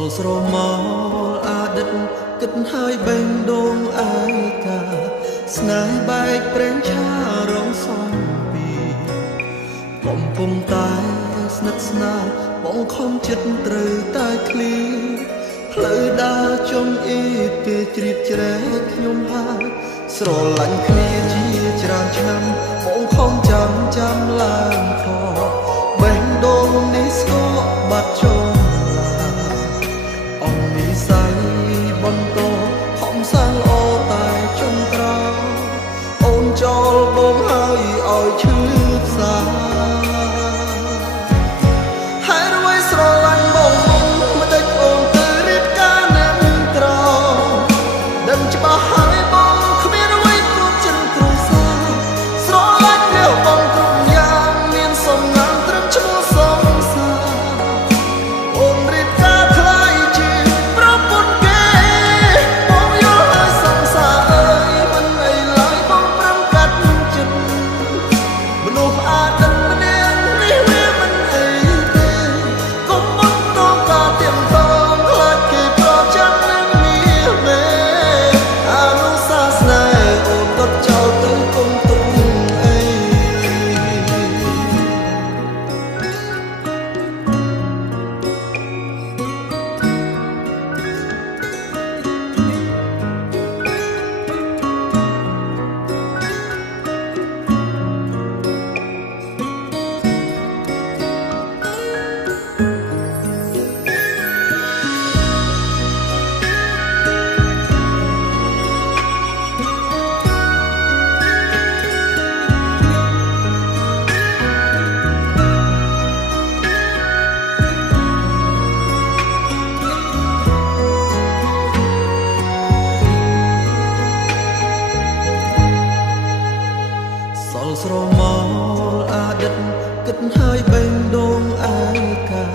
ល់ស្រមោលអតីតគិតហើយបេងដូងឯកាស្នេហ៍បែកប្រេងឆារងសំពីកំពុងតែស្និទ្ធស្នាលបងខំចិត្តត្រូវតែឃ្លីផ្លូវដើរចុងអ៊ីគេជ្រៀបជ្រែកខ្ញុំហើយស្រឡាញ់គ្នាជាច្រើនឆ្នាំបងខំចាំឡើងខបេះដូងនេះស្គាល់បាត់ចុងអង្គនិស័យបន្តខំសាងល្អតែចុងក្រោយអូនចោលបងហើយឲ្យឈឺផ្សាហើយរวยស្រឡាញ់បងមិនដេចអូនទៅរៀបការនឹងក្រដឹងច្បាស់ហើយបងគ្មានអ្វីព្រោះចិនគ្រួសារស្រឡាញ់នេះបងគ្រប់យ៉ាងមានសំណាងត្រឹមឈ្មោះសងសាអូនរៀបការខ្លាយជាប្រពន្ធគេបងយល់ហើយសងសារអើយមិនអីឡើយបងប្រំកាត់ចិត្តមនុស្សអាទិត្យម្នាក់នេះវាមិនអីទេកុំមកតកាទៀមតងខ្លាចគេប្រចាំនឹងមានមេអនុសាសនាអូនក៏ចោលទៅគុំទុំអីសល់ស្រមោលអតីតគិតហើយបេងដូងឯកា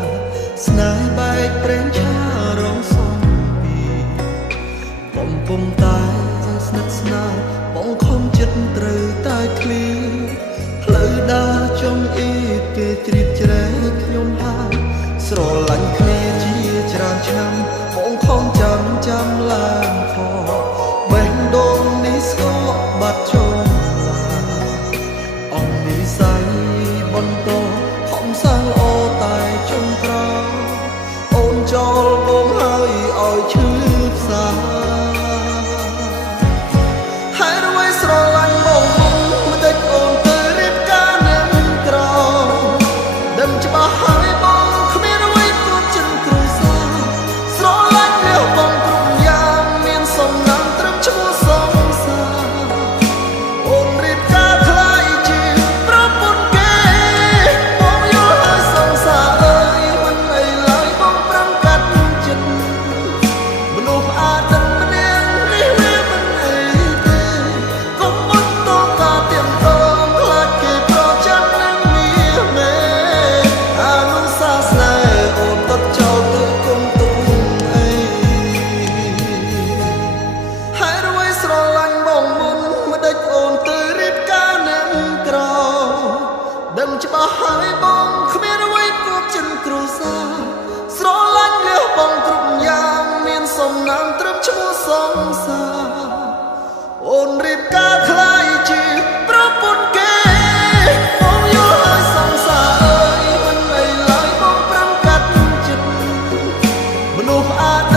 ស្នេហ៍បែកប្រេងឆារងសំពីកំពុងតែស្និទ្ធស្នាលបងខំចិត្តត្រូវតែឃ្លីផ្លូវដើរចុងអ៊ីគេជ្រៀបជ្រែកខ្ញុំហើយស្រឡាញ់គ្នាជាច្រើនឆ្នាំបងខំចាំឡើងខបេះដូងនេះស្គាល់បាត់ចុងអង្គនិស័យបន្តខំសាងល្អតែចុងក្រោយអូនចោលបងហើយឲ្យឈឺផ្សាហើយរวยស្រឡាញ់បងមិនដេចអូនទៅរៀបការនឹងក្រដឹងច្បាស់ហើយបងគ្មានអ្វីព្រោះចិនគ្រួសារស្រឡាញ់នេះបងគ្រប់យ៉ាងមានសំណាងត្រឹមឈ្មោះសងសាអូនរៀបការខ្លាយជាប្រពន្ធគេបងយល់ហើយសងសារអើយមិនអីឡើយបងប្រំកាត់ចិត្តមនុស្សអាទិត្យម្នាក់នេះវាមិនអីទេកុំមកតកាទៀមតងខ្លាចគេប្រចាំនឹងមានមេអនុសាសនាអូនក៏ចោលទៅគុំទុំអីហើយរวยស្រឡាញ់បងមិនដេចអូនទៅរៀបការនឹងក្រដឹងច្បាស់ហើយបងគ្មានអ្វីព្រោះចិនគ្រួសារស្រឡាញ់លះបងគ្រប់យ៉ាងមានសំណាងត្រឹមឈ្មោះសងសាអូនរៀបការខ្លាយជាប្រពន្ធគេបងយល់ហើយសងសារអើយមិនអីឡើយបងប្រំកាត់ចិត្តមនុស្សអាទិ